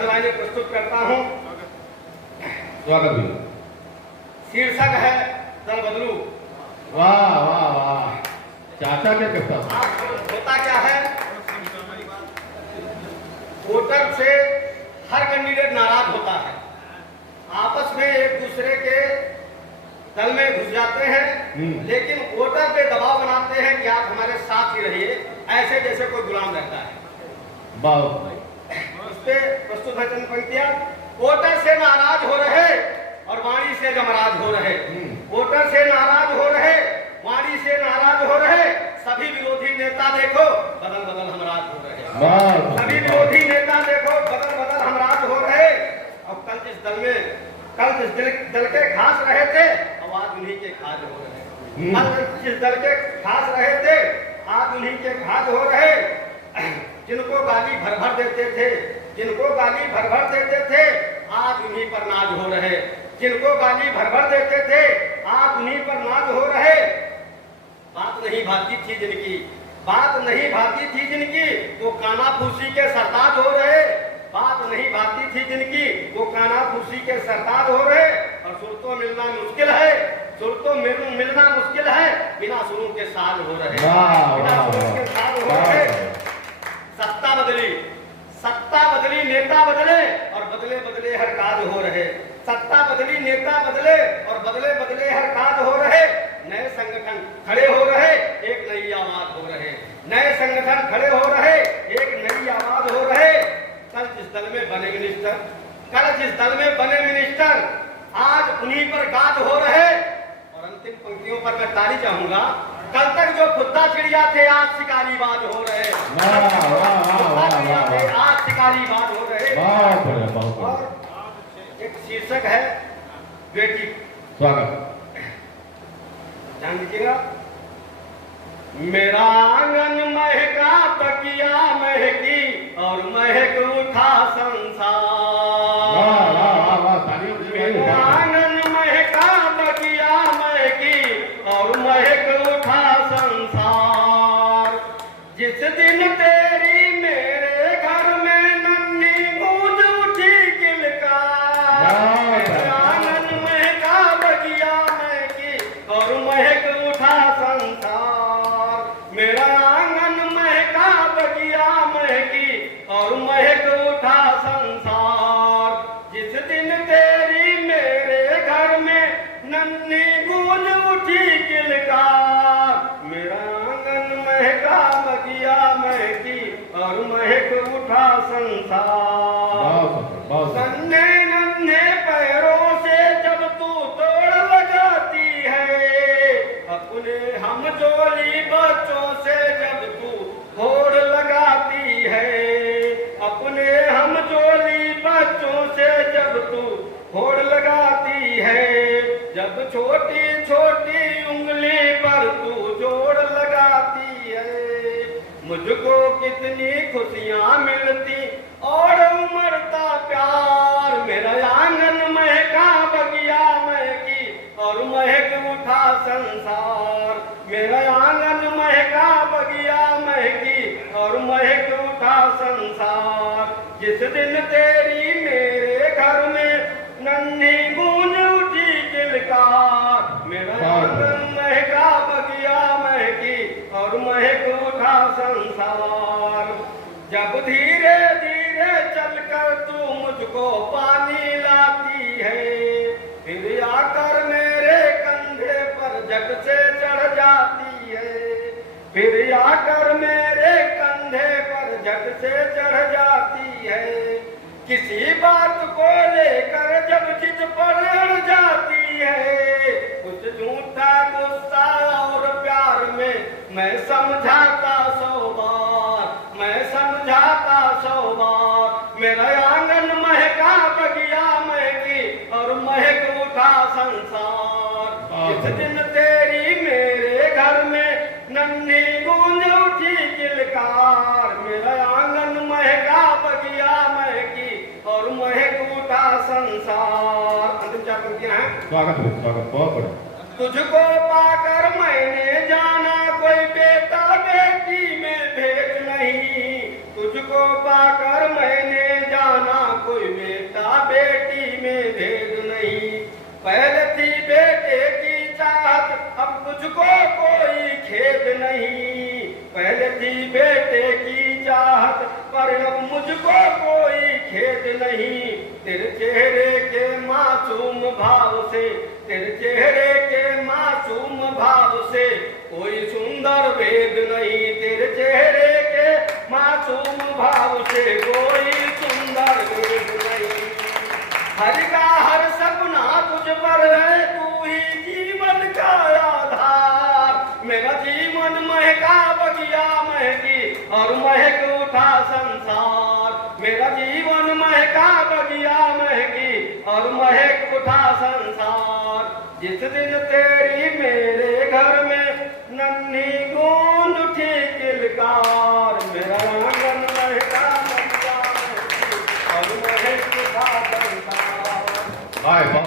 लाइनें प्रस्तुत करता हूँ। स्वागत भी। शीर्षक है दल बदलू। वाह वाह वाह, चाचा क्या कहता है? होता क्या है, वोटर से हर कैंडिडेट नाराज होता है, आपस में एक दूसरे के दल में घुस जाते हैं, लेकिन वोटर पे दबाव बनाते हैं कि आप हमारे साथ ही रहिए, ऐसे जैसे कोई गुलाम रहता है। बहुत भाई, उस पे प्रस्तुत है चंद पंक्तियां। वोटर से नाराज हो रहे और वाणी से जमराज हो रहे, वोटर से नाराज हो रहे, वाणी से नाराज हो रहे, सभी विरोधी नेता देखो बदल बदल हमराज हो रहे, सभी विरोधी नेता देखो बदल बदल हमराज हो रहे। और कल जिस दल के खास रहे थे, अब आज उन्हीं के खाज हो रहे। कल जिस दल के खास रहे थे, आज उन्हीं के खाज हो रहे। जिनको गाली भर भर देते थे, जिनको गाली भर भर देते थे, आज उन्हीं पर नाज हो रहे, जिनको गाली भर भर देते थे, आज उन्हीं पर नाज हो रहे। बात नहीं भाती थी जिनकी, बात नहीं भाती थी जिनकी, वो कानाफूसी के सरताज हो रहे, बात नहीं भाती थी जिनकी, वो कानाफूसी के सरताज हो रहे। और सुर तो मिलना मुश्किल है, सुर तो मिलना मुश्किल है, बिना सुरों के साज हो रहे, बिना सुरों के साज हो रहे। सत्ता बदली, सत्ता बदली, नेता बदले और बदले बदले हर काज हो रहे, सत्ता बदली, नेता बदले और बदले बदले हर काज हो रहे। नए संगठन खड़े हो रहे, एक नई आवाज हो रहे, नए संगठन खड़े हो रहे, एक नई आवाज हो रहे। कल जिस दल में बने मिनिस्टर, कल जिस दल में बने मिनिस्टर, आज उन्हीं पर गाज हो रहे। और अंतिम पंक्तियों पर मैं ताली चाहूंगा। कल तक जो खुदा चिड़िया थे, आज शिकारी बाज हो रहे, आज शिकारी बाज हो रहे। और एक शीर्षक है बेटी। स्वागत। ध्यान दीजिएगा। मेरा आंगन महका, तकिया महकी और महक उठा संसार। मेरा आंगन महका, तकिया महकी और महक उठा संसार। जिस दिन तेरी मेरे घर में नन्ही गूंज उठी किलकार। मेरा आंगन महका, तकिया महकी और महक उठा संसार। मेरा आंगन महका, बगिया महकी और महक उठा संसार। जिस दिन तेरी मेरे घर में नन्ही गूंज उठी किलकार। मेरा आंगन महका, बगिया महकी और महक उठा संसार। नन्हे नन्हे पैरों से जब तू दौड़ लगाती है, अपने हम जोली बच्चों से जब तू होड़ लगाती है, अपने हम जोली बच्चों से जब तू होड़ लगाती है। जब छोटी छोटी उंगली पर तू जोड़ लगाती है, मुझको कितनी खुशियां मिलती और उमड़ता प्यार। मेरा आंगन महका, बगिया महकी और महक उठा संसार। मेरा आंगन महका, बगिया महकी और महक उठा संसार। जिस दिन तेरी मेरे घर में नन्ही गूंज उठी किलकार। मेरा आंगन महका, बगिया महकी और महक उठा संसार। जब धीरे धीरे चलकर तू मुझको पानी लाती है, फिर आकर मेरे कंधे पर झट से चढ़ जाती है, फिर आकर मेरे कंधे पर झट से चढ़ जाती है। किसी बात को लेकर जब जिद पर अड़ जाती है, कुछ झूठा गुस्सा और प्यार में मैं समझाता 100 बार, मैं समझाता 100 बार। मेरा आंगन महका, बगिया महकी और महक उठा संसार। जिस दिन तेरी मेरे घर में नन्ही गूंज उठी किलकार। मेरा आंगन महका, बगिया महकी और महक उठा संसार। अंतिम 4 पंक्तियां हैं। स्वागत है, स्वागत बहुत बड़ा। तुझको पाकर मैंने जाना कोई बेटा बेटी में भेद नहीं, तुझको पाकर मैंने जाना मुझको कोई खेद नहीं, पहले थी बेटे की चाहत पर अब मुझको कोई खेद नहीं। तेरे चेहरे के मासूम भाव से, तेरे चेहरे के मासूम भाव से कोई सुंदर भेद नहीं। तेरे चेहरे के मासूम भाव से कोई सुंदर भेद नहीं। हर का हर सपना तुझ पर है, तू ही जीवन का आधार। मेरा जीवन महका बगिया महकी और महक उठा संसार। मेरा जीवन महका बगिया महकी और महक उठा संसार। जिस दिन तेरी मेरे घर में नन्ही गूंज उठी किलकार, मेरा आंगन महका बगिया महकी और महक उठा संसार। वाह वाह।